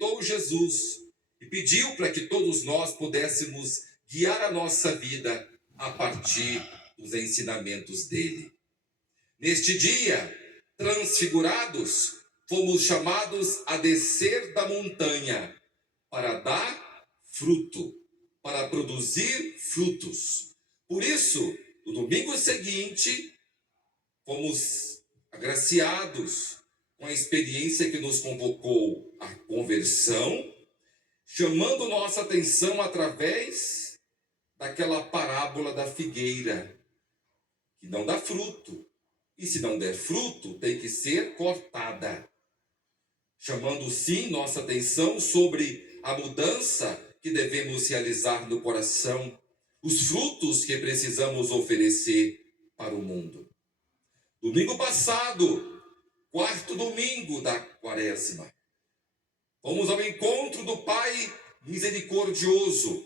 apresentou Jesus e pediu para que todos nós pudéssemos guiar a nossa vida a partir dos ensinamentos dele. Neste dia, transfigurados, fomos chamados a descer da montanha para dar fruto, para produzir frutos. Por isso, no domingo seguinte, fomos agraciados com a experiência que nos convocou à conversão, chamando nossa atenção através daquela parábola da figueira, que não dá fruto. E se não der fruto, tem que ser cortada. Chamando sim nossa atenção sobre a mudança que devemos realizar no coração, os frutos que precisamos oferecer para o mundo. Domingo passado, quarto domingo da Quaresma, fomos ao encontro do Pai misericordioso.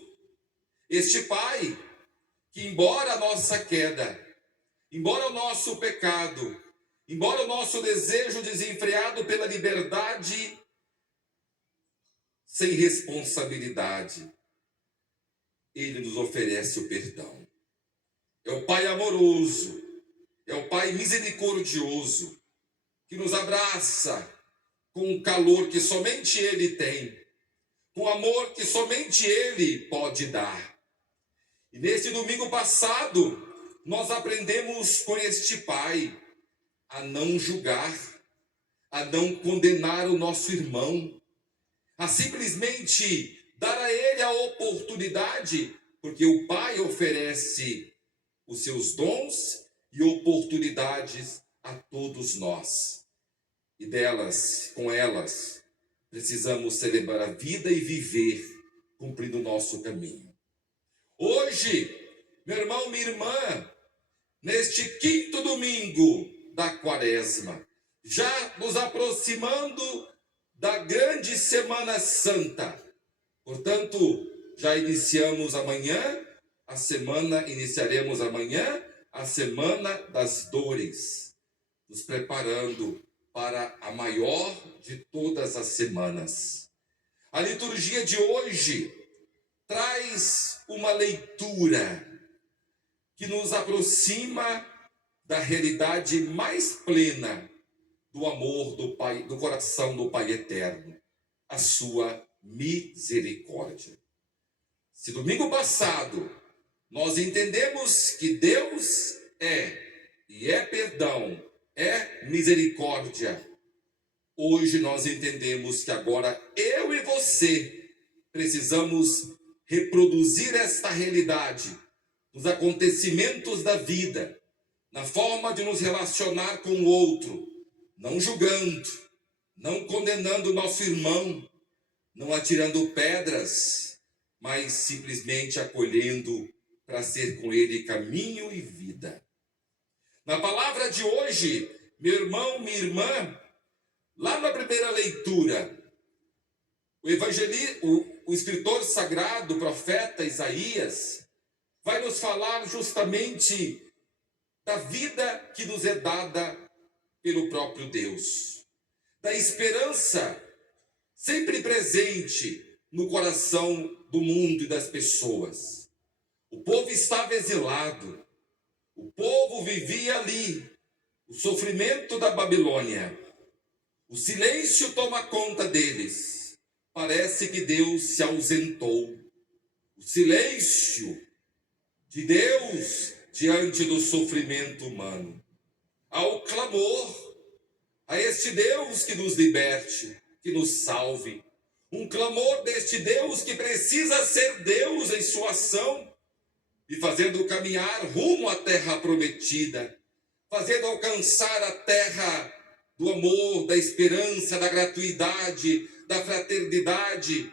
Este Pai que, embora a nossa queda, embora o nosso pecado, embora o nosso desejo desenfreado pela liberdade sem responsabilidade, ele nos oferece o perdão. É o Pai amoroso, é o Pai misericordioso, que nos abraça com um calor que somente Ele tem, com amor que somente Ele pode dar. E neste domingo passado, nós aprendemos com este Pai a não julgar, a não condenar o nosso irmão, a simplesmente dar a ele a oportunidade, porque o Pai oferece os seus dons e oportunidades a todos nós. E com elas, precisamos celebrar a vida e viver cumprindo o nosso caminho. Hoje, meu irmão, minha irmã, neste quinto domingo da Quaresma, já nos aproximando da grande Semana Santa. Portanto, já iniciaremos amanhã a Semana das Dores, nos preparando para a maior de todas as semanas. A liturgia de hoje traz uma leitura que nos aproxima da realidade mais plena do amor do Pai, do coração do Pai Eterno, a sua misericórdia. Se domingo passado nós entendemos que Deus é perdão, é misericórdia, hoje nós entendemos que agora eu e você precisamos reproduzir esta realidade nos acontecimentos da vida, na forma de nos relacionar com o outro, não julgando, não condenando o nosso irmão, não atirando pedras, mas simplesmente acolhendo para ser com ele caminho e vida. Na palavra de hoje, meu irmão, minha irmã, lá na primeira leitura, o escritor sagrado, o profeta Isaías, vai nos falar justamente da vida que nos é dada pelo próprio Deus, da esperança sempre presente no coração do mundo e das pessoas. O povo estava exilado, o povo vivia ali, o sofrimento da Babilônia, o silêncio toma conta deles, parece que Deus se ausentou, o silêncio de Deus diante do sofrimento humano. Ao clamor a este Deus que nos liberte, que nos salve. Um clamor deste Deus que precisa ser Deus em sua ação e fazendo caminhar rumo à terra prometida, fazendo alcançar a terra do amor, da esperança, da gratuidade, da fraternidade,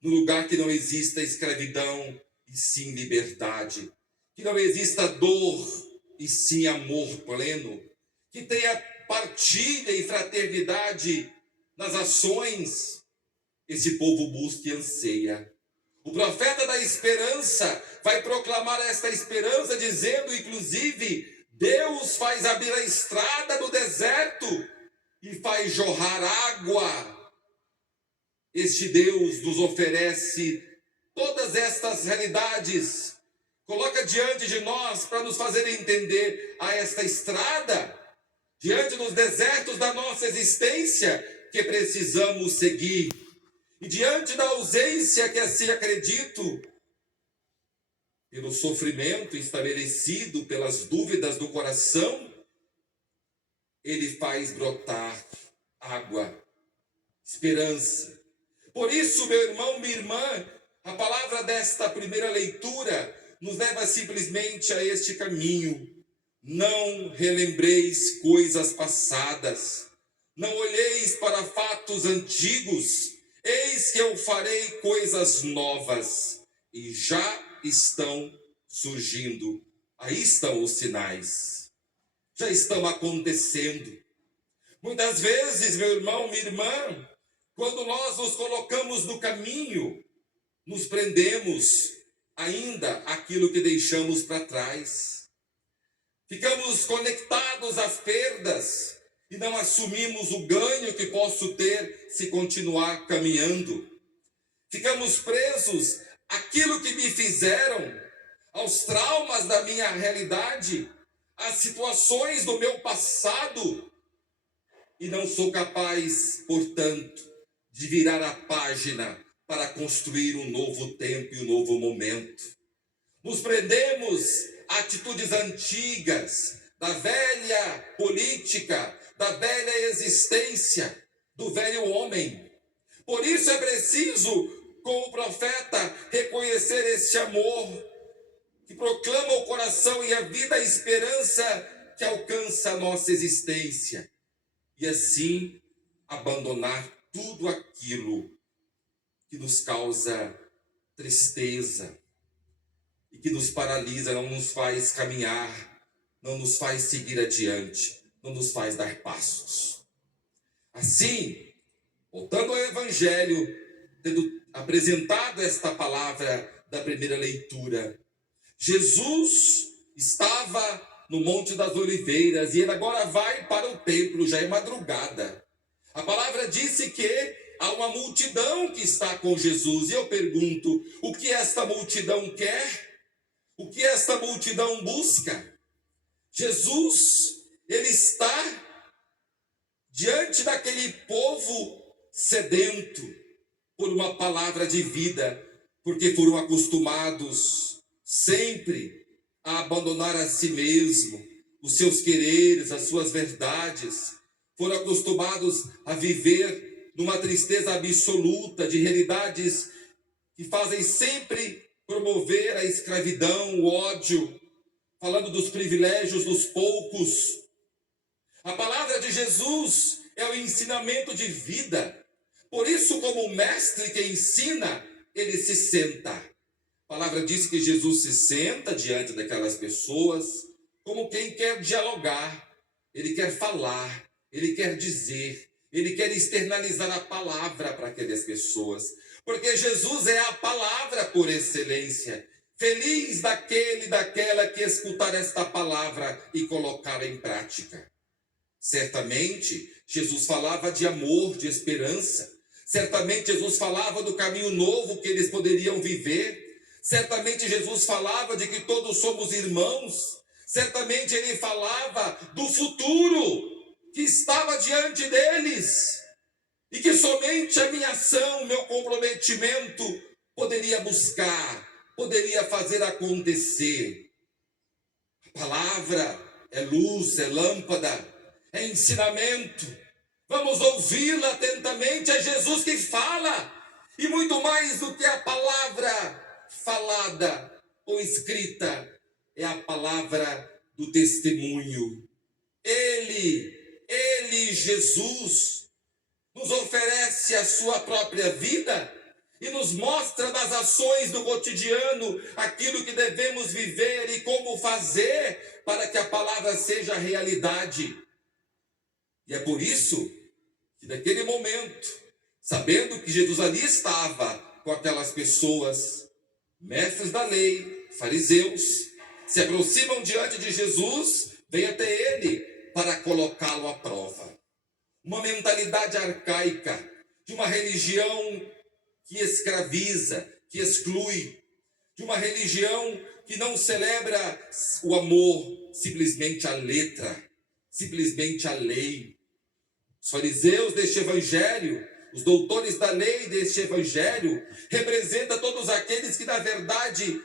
no lugar que não exista escravidão e sim liberdade, que não exista dor e sim amor pleno, que tenha partilha e fraternidade nas ações. Esse povo busca e anseia. O profeta da esperança vai proclamar esta esperança, dizendo, inclusive, Deus faz abrir a estrada no deserto e faz jorrar água. este Deus nos oferece todas estas realidades, coloca diante de nós para nos fazer entender a esta estrada, diante dos desertos da nossa existência que precisamos seguir, e diante da ausência que assim acredito, pelo sofrimento estabelecido, pelas dúvidas do coração, ele faz brotar água, esperança. Por isso, meu irmão, minha irmã, a palavra desta primeira leitura nos leva simplesmente a este caminho. Não relembreis coisas passadas, não olheis para fatos antigos, eis que eu farei coisas novas, e já estão surgindo. Aí estão os sinais, já estão acontecendo. Muitas vezes, meu irmão, minha irmã, quando nós nos colocamos no caminho, nos prendemos ainda àquilo que deixamos para trás. Ficamos conectados às perdas e não assumimos o ganho que posso ter se continuar caminhando. Ficamos presos àquilo que me fizeram, aos traumas da minha realidade, às situações do meu passado, e não sou capaz, portanto, de virar a página para construir um novo tempo e um novo momento. Nos prendemos a atitudes antigas, da velha política, da velha existência, do velho homem. Por isso é preciso, como o profeta, reconhecer este amor que proclama o coração e a vida, a esperança que alcança a nossa existência. E assim abandonar tudo aquilo que nos causa tristeza e que nos paralisa, não nos faz caminhar, não nos faz seguir adiante, não nos faz dar passos. Assim, voltando ao Evangelho, tendo apresentado esta palavra da primeira leitura, Jesus estava no Monte das Oliveiras e ele agora vai para o templo, já é madrugada. A palavra disse que há uma multidão que está com Jesus, e eu pergunto, o que esta multidão quer? O que esta multidão busca? Jesus, ele está diante daquele povo sedento por uma palavra de vida, porque foram acostumados sempre a abandonar a si mesmo, os seus quereres, as suas verdades, foram acostumados a viver numa tristeza absoluta de realidades que fazem sempre promover a escravidão, o ódio, falando dos privilégios dos poucos. A palavra de Jesus é o ensinamento de vida. Por isso, como o mestre que ensina, ele se senta. A palavra diz que Jesus se senta diante daquelas pessoas como quem quer dialogar, ele quer falar, ele quer dizer, ele quer externalizar a palavra para aquelas pessoas, porque Jesus é a palavra por excelência. Feliz daquela que escutar esta palavra e colocar em prática. Certamente, Jesus falava de amor, de esperança. Certamente, Jesus falava do caminho novo que eles poderiam viver. Certamente, Jesus falava de que todos somos irmãos. Certamente, ele falava do futuro que estava diante deles. E que somente a minha ação, o meu comprometimento poderia buscar, poderia fazer acontecer. A palavra é luz, é lâmpada, é ensinamento. Vamos ouvi-la atentamente, é Jesus que fala. E muito mais do que a palavra falada ou escrita, é a palavra do testemunho. Ele, Jesus, nos oferece a sua própria vida e nos mostra nas ações do cotidiano aquilo que devemos viver e como fazer para que a palavra seja realidade. E é por isso que naquele momento, sabendo que Jesus ali estava com aquelas pessoas, mestres da lei, fariseus, se aproximam diante de Jesus, vêm até ele para colocá-lo à prova. Uma mentalidade arcaica. de uma religião que escraviza, que exclui, de uma religião que não celebra o amor, simplesmente a letra, simplesmente a lei. Os fariseus deste evangelho, os doutores da lei deste evangelho, representam todos aqueles que, na verdade,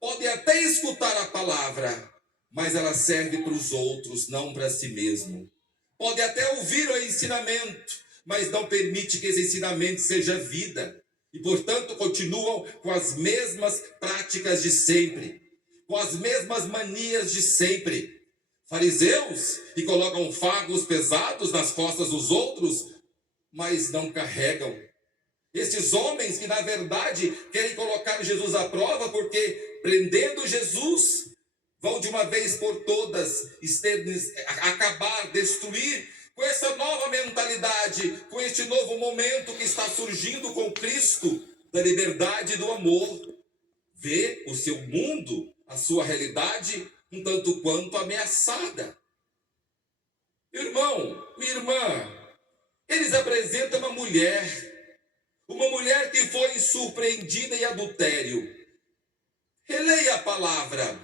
podem até escutar a palavra, mas ela serve para os outros, não para si mesmo. Pode até ouvir o ensinamento, mas não permite que esse ensinamento seja vida. E, portanto, continuam com as mesmas práticas de sempre, com as mesmas manias de sempre. Fariseus que colocam fardos pesados nas costas dos outros, mas não carregam. Esses homens que, na verdade, querem colocar Jesus à prova, porque, prendendo Jesus, vão de uma vez por todas acabar, destruir, com essa nova mentalidade, com este novo momento que está surgindo com Cristo, da liberdade e do amor. Vê o seu mundo, a sua realidade, um tanto quanto ameaçada. Irmão, irmã, eles apresentam uma mulher que foi surpreendida em adultério. Releia a palavra.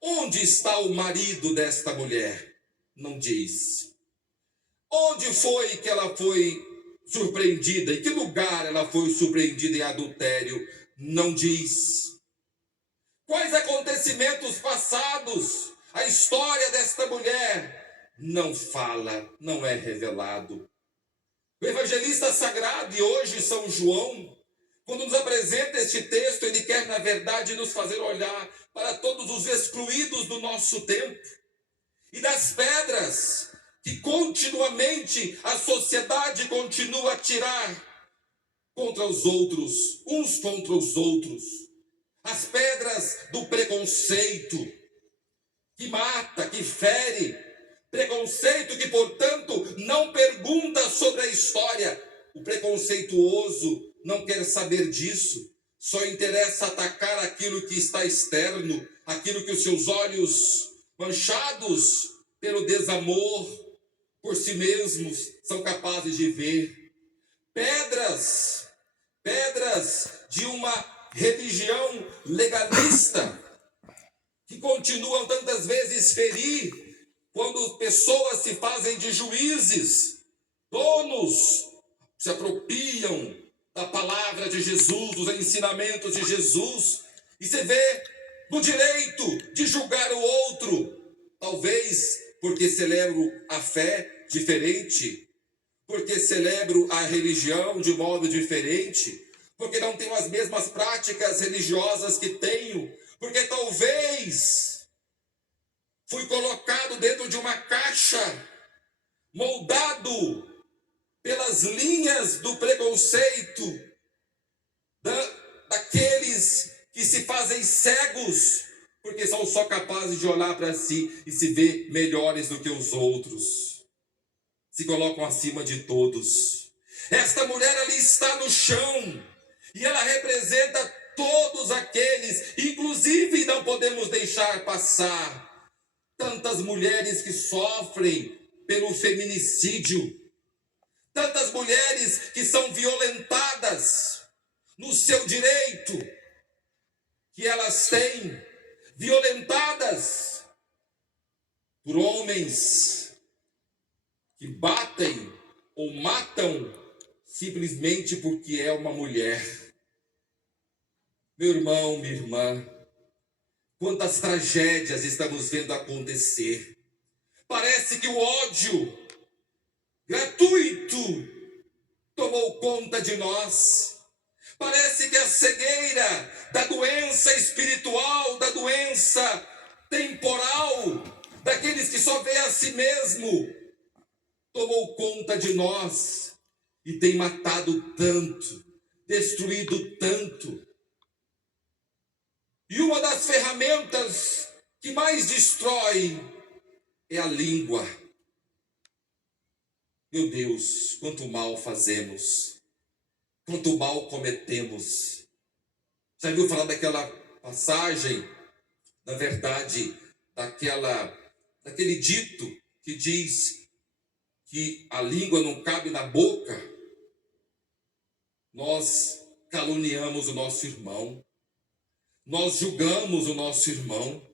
Onde está o marido desta mulher? Não diz. Onde foi que ela foi surpreendida? Em que lugar ela foi surpreendida em adultério? Não diz. Quais acontecimentos passados? A história desta mulher não fala, não é revelado. O evangelista sagrado e hoje São João, quando nos apresenta este texto, ele quer, na verdade, nos fazer olhar para todos os excluídos do nosso tempo e das pedras que continuamente a sociedade continua a tirar contra os outros, uns contra os outros. As pedras do preconceito, que mata, que fere, preconceito que, portanto, não pergunta sobre a história. O preconceituoso não quer saber disso, só interessa atacar aquilo que está externo, aquilo que os seus olhos manchados pelo desamor por si mesmos são capazes de ver. Pedras de uma religião legalista que continuam tantas vezes ferir quando pessoas se fazem de juízes, donos, se apropriam da palavra de Jesus, dos ensinamentos de Jesus, e se vê no direito de julgar o outro, talvez porque celebro a fé diferente, porque celebro a religião de modo diferente, porque não tenho as mesmas práticas religiosas que tenho, porque talvez fui colocado dentro de uma caixa, moldado pelas linhas do preconceito, daqueles que se fazem cegos, porque são só capazes de olhar para si e se ver melhores do que os outros, se colocam acima de todos. Esta mulher ali está no chão, e ela representa todos aqueles, inclusive não podemos deixar passar tantas mulheres que sofrem pelo feminicídio, tantas mulheres que são violentadas no seu direito que elas têm, violentadas por homens que batem ou matam simplesmente porque é uma mulher. Meu irmão, minha irmã, quantas tragédias estamos vendo acontecer. Parece que o ódio gratuito tomou conta de nós. Parece que a cegueira da doença espiritual, da doença temporal, daqueles que só veem a si mesmo, tomou conta de nós e tem matado tanto, destruído tanto. E uma das ferramentas que mais destrói é a língua. Meu Deus, quanto mal fazemos, quanto mal cometemos. Já viu falar daquela passagem, na verdade, daquele dito que diz que a língua não cabe na boca? nós caluniamos o nosso irmão, nós julgamos o nosso irmão,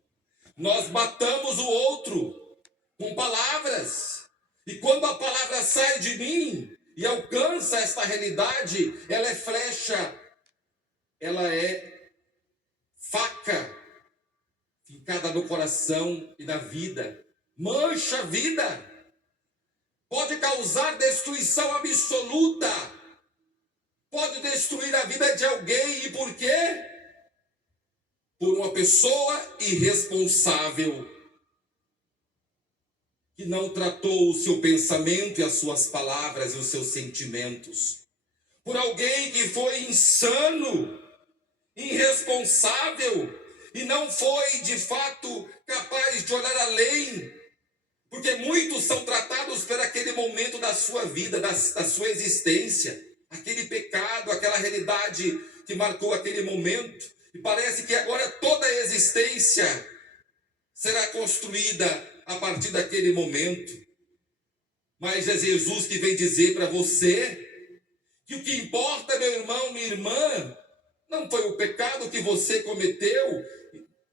nós matamos o outro com palavras. E quando a palavra sai de mim e alcança esta realidade, ela é flecha, ela é faca, fincada no coração e na vida, mancha a vida, pode causar destruição absoluta, pode destruir a vida de alguém. E por quê? Por uma pessoa irresponsável, que não tratou o seu pensamento e as suas palavras e os seus sentimentos. Por alguém que foi insano, irresponsável, e não foi de fato capaz de olhar além, porque muitos são tratados por aquele momento da sua vida, da sua existência, aquele pecado, aquela realidade que marcou aquele momento, e parece que agora toda a existência será construída a partir daquele momento. Mas é Jesus que vem dizer para você que o que importa, meu irmão, minha irmã, não foi o pecado que você cometeu.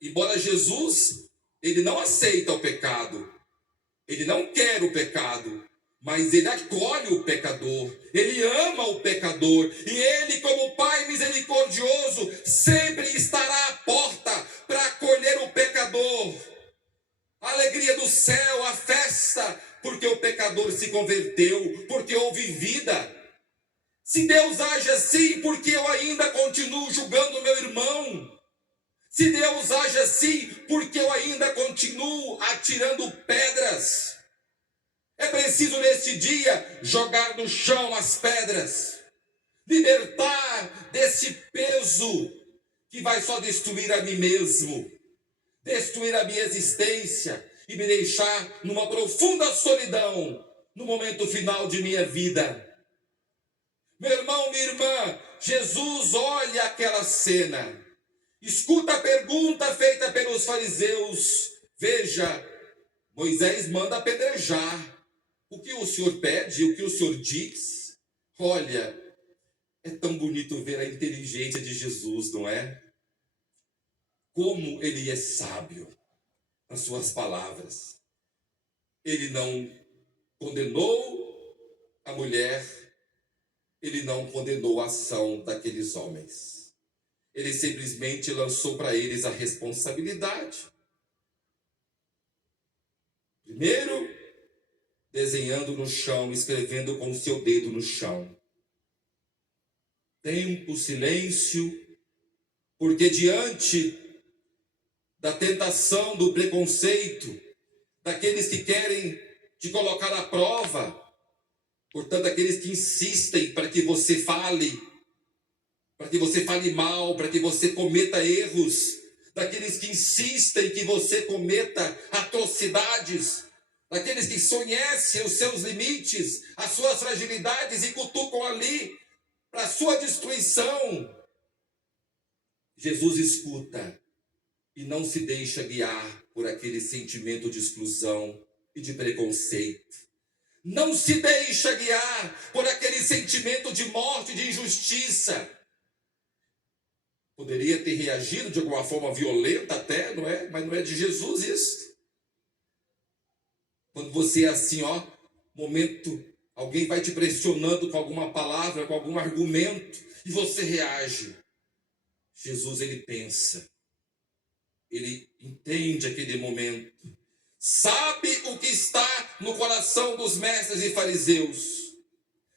Embora Jesus, ele não aceita o pecado, ele não quer o pecado, mas ele acolhe o pecador, ele ama o pecador, e ele, como Pai misericordioso, sempre estará à porta para acolher o pecador. A alegria do céu, a festa, porque o pecador se converteu, porque houve vida. Se Deus age assim, porque eu ainda continuo julgando meu irmão? Se Deus age assim, porque eu ainda continuo atirando pedras? É preciso neste dia jogar no chão as pedras, libertar desse peso que vai só destruir a mim mesmo, destruir a minha existência e me deixar numa profunda solidão no momento final de minha vida. Meu irmão, minha irmã, Jesus olha aquela cena, escuta a pergunta feita pelos fariseus. Veja, Moisés manda apedrejar. O que o Senhor pede, o que o Senhor diz? Olha, é tão bonito ver a inteligência de Jesus, não é? Como ele é sábio nas suas palavras. Ele não condenou a mulher, ele não condenou a ação daqueles homens. Ele simplesmente lançou para eles a responsabilidade. Primeiro, desenhando no chão, escrevendo com o seu dedo no chão. Tempo, silêncio, porque diante da tentação, do preconceito, daqueles que querem te colocar à prova, portanto, aqueles que insistem para que você fale mal, para que você cometa erros, daqueles que insistem que você cometa atrocidades, daqueles que conhecem os seus limites, as suas fragilidades e cutucam ali para a sua destruição. Jesus escuta e não se deixa guiar por aquele sentimento de exclusão e de preconceito. Não se deixa guiar por aquele sentimento de morte, de injustiça. Poderia ter reagido de alguma forma violenta até, não é? Mas não é de Jesus isso. Quando você é assim, momento, alguém vai te pressionando com alguma palavra, com algum argumento, e você reage. Jesus, ele pensa, ele entende aquele momento, sabe o que está no coração dos mestres e fariseus,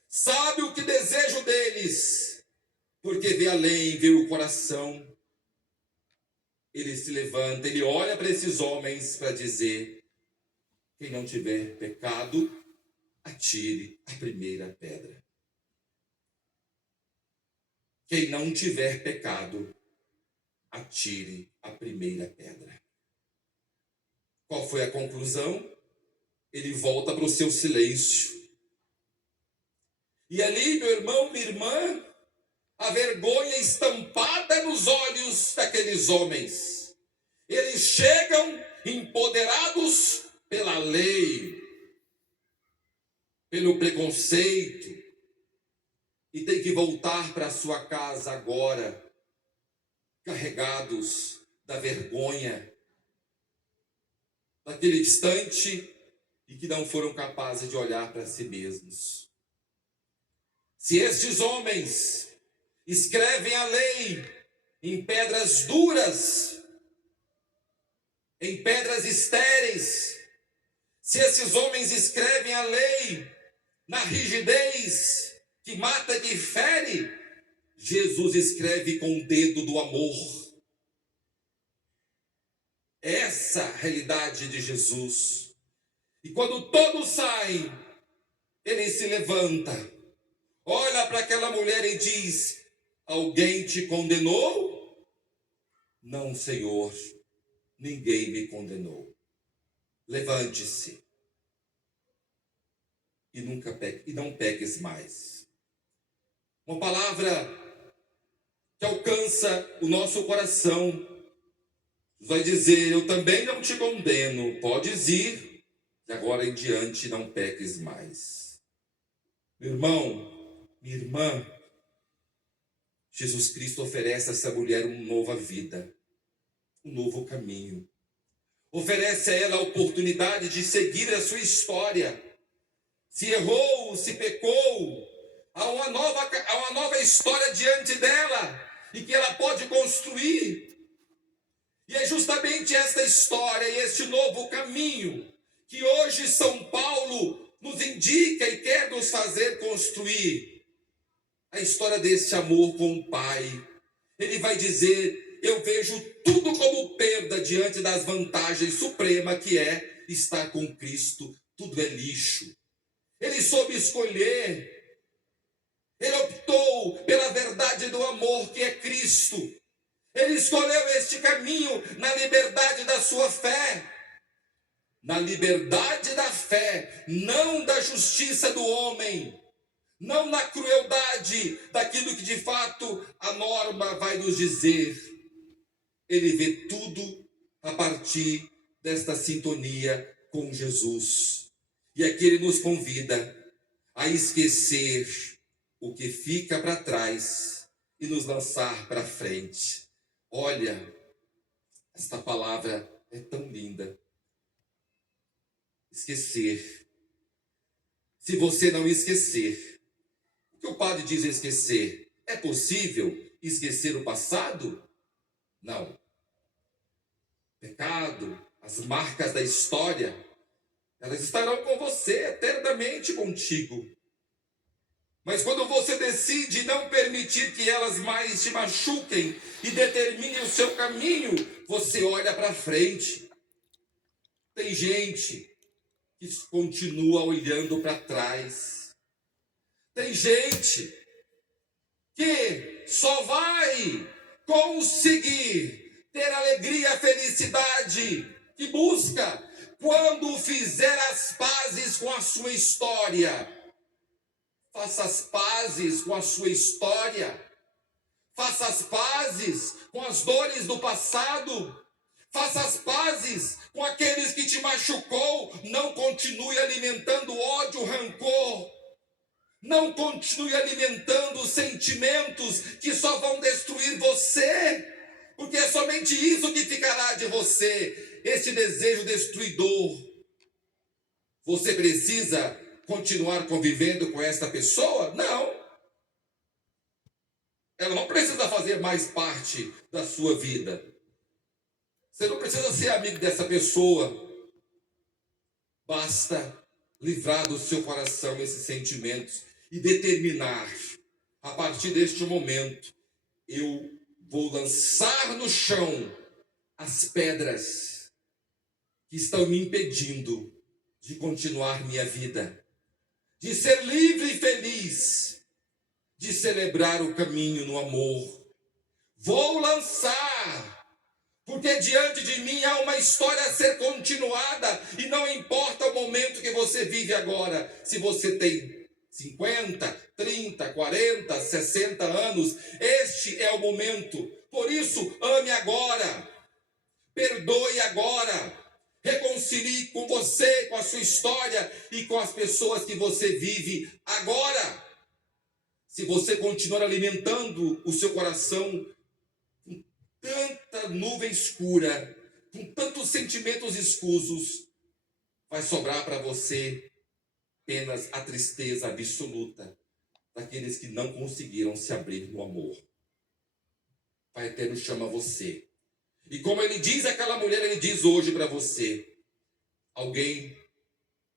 sabe o que desejo deles, porque vê além, vê o coração. Ele se levanta, ele olha para esses homens para dizer: quem não tiver pecado, atire a primeira pedra. Quem não tiver pecado, atire a primeira pedra. Qual foi a conclusão? Ele volta para o seu silêncio. E ali, meu irmão, minha irmã, a vergonha estampada nos olhos daqueles homens. Eles chegam empoderados pela lei, pelo preconceito, e tem que voltar para sua casa agora, carregados da vergonha daquele instante e que não foram capazes de olhar para si mesmos. Se estes homens escrevem a lei em pedras duras, em pedras estéreis, se esses homens escrevem a lei na rigidez que mata, que fere, Jesus escreve com o dedo do amor. Essa é a realidade de Jesus. E quando todos saem, ele se levanta, olha para aquela mulher e diz: alguém te condenou? Não, Senhor, ninguém me condenou. Levante-se e não peques mais. Uma palavra que alcança o nosso coração. Vai dizer: eu também não te condeno, podes ir, e agora em diante não peques mais. Meu irmão, minha irmã, Jesus Cristo oferece a essa mulher uma nova vida, um novo caminho. Oferece a ela a oportunidade de seguir a sua história. Se errou, se pecou, há uma nova história diante dela, e que ela pode construir. E é justamente esta história e este novo caminho que hoje São Paulo nos indica e quer nos fazer construir. A história deste amor com o Pai. Ele vai dizer: eu vejo tudo como perda diante das vantagens supremas que é estar com Cristo. Tudo é lixo. Ele soube escolher. Ele optou pela verdade do amor que é Cristo. Ele escolheu este caminho na liberdade da sua fé. Na liberdade da fé, não da justiça do homem. Não na crueldade daquilo que de fato a norma vai nos dizer. Ele vê tudo a partir desta sintonia com Jesus. E aqui ele nos convida a esquecer o que fica para trás e nos lançar para frente. Olha, esta palavra é tão linda. Esquecer. Se você não esquecer, o que o padre diz esquecer? É possível esquecer o passado? Não. Pecado, as marcas da história, elas estarão com você, eternamente contigo. Mas quando você decide não permitir que elas mais te machuquem e determinem o seu caminho, você olha para frente. Tem gente que continua olhando para trás. Tem gente que só vai conseguir ter alegria, felicidade que busca quando fizer as pazes com a sua história. Faça as pazes com a sua história. Faça as pazes com as dores do passado. Faça as pazes com aqueles que te machucou. Não continue alimentando ódio, rancor. Não continue alimentando sentimentos que só vão destruir você. Porque é somente isso que ficará de você. Este desejo destruidor. Você precisa continuar convivendo com esta pessoa? Não. Ela não precisa fazer mais parte da sua vida. Você não precisa ser amigo dessa pessoa. Basta livrar do seu coração esses sentimentos e determinar, a partir deste momento, eu vou lançar no chão as pedras que estão me impedindo de continuar minha vida, de ser livre e feliz, de celebrar o caminho no amor. Vou lançar, porque diante de mim há uma história a ser continuada, e não importa o momento que você vive agora, se você tem 50, 30, 40, 60 anos, este é o momento. Por isso, ame agora, perdoe agora, reconcilie com você, com a sua história e com as pessoas que você vive agora. se você continuar alimentando o seu coração com tanta nuvem escura, com tantos sentimentos escusos, vai sobrar para você apenas a tristeza absoluta daqueles que não conseguiram se abrir no amor. Pai eterno chama você. E como ele diz àquela mulher, ele diz hoje para você: alguém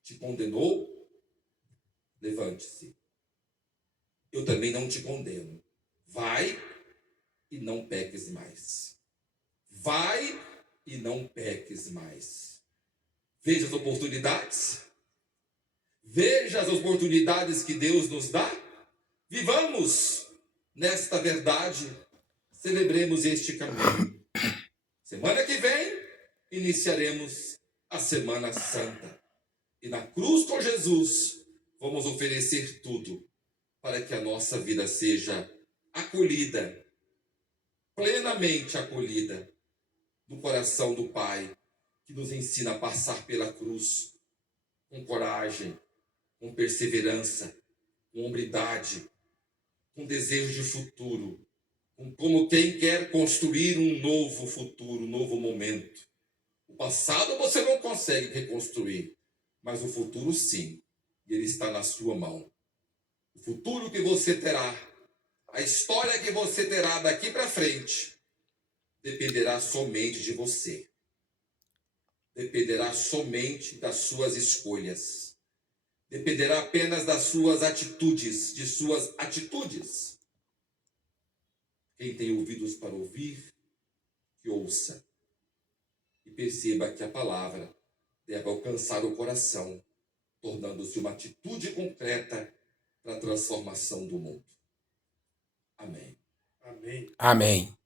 te condenou? Levante-se. Eu também não te condeno. Vai e não peques mais. Vai e não peques mais. Veja as oportunidades. Veja as oportunidades que Deus nos dá. Vivamos nesta verdade. Celebremos este caminho. Semana que vem, iniciaremos a Semana Santa. E na cruz com Jesus, vamos oferecer tudo para que a nossa vida seja acolhida, plenamente acolhida, no coração do Pai, que nos ensina a passar pela cruz com coragem, com perseverança, com hombridade, com desejo de futuro, como quem quer construir um novo futuro, um novo momento. O passado você não consegue reconstruir, mas o futuro sim, e ele está na sua mão. O futuro que você terá, a história que você terá daqui para frente, dependerá somente de você. Dependerá somente das suas escolhas. Dependerá apenas das suas atitudes, de suas atitudes. Quem tem ouvidos para ouvir, que ouça. E perceba que a palavra deve alcançar o coração, tornando-se uma atitude concreta para a transformação do mundo. Amém. Amém. Amém.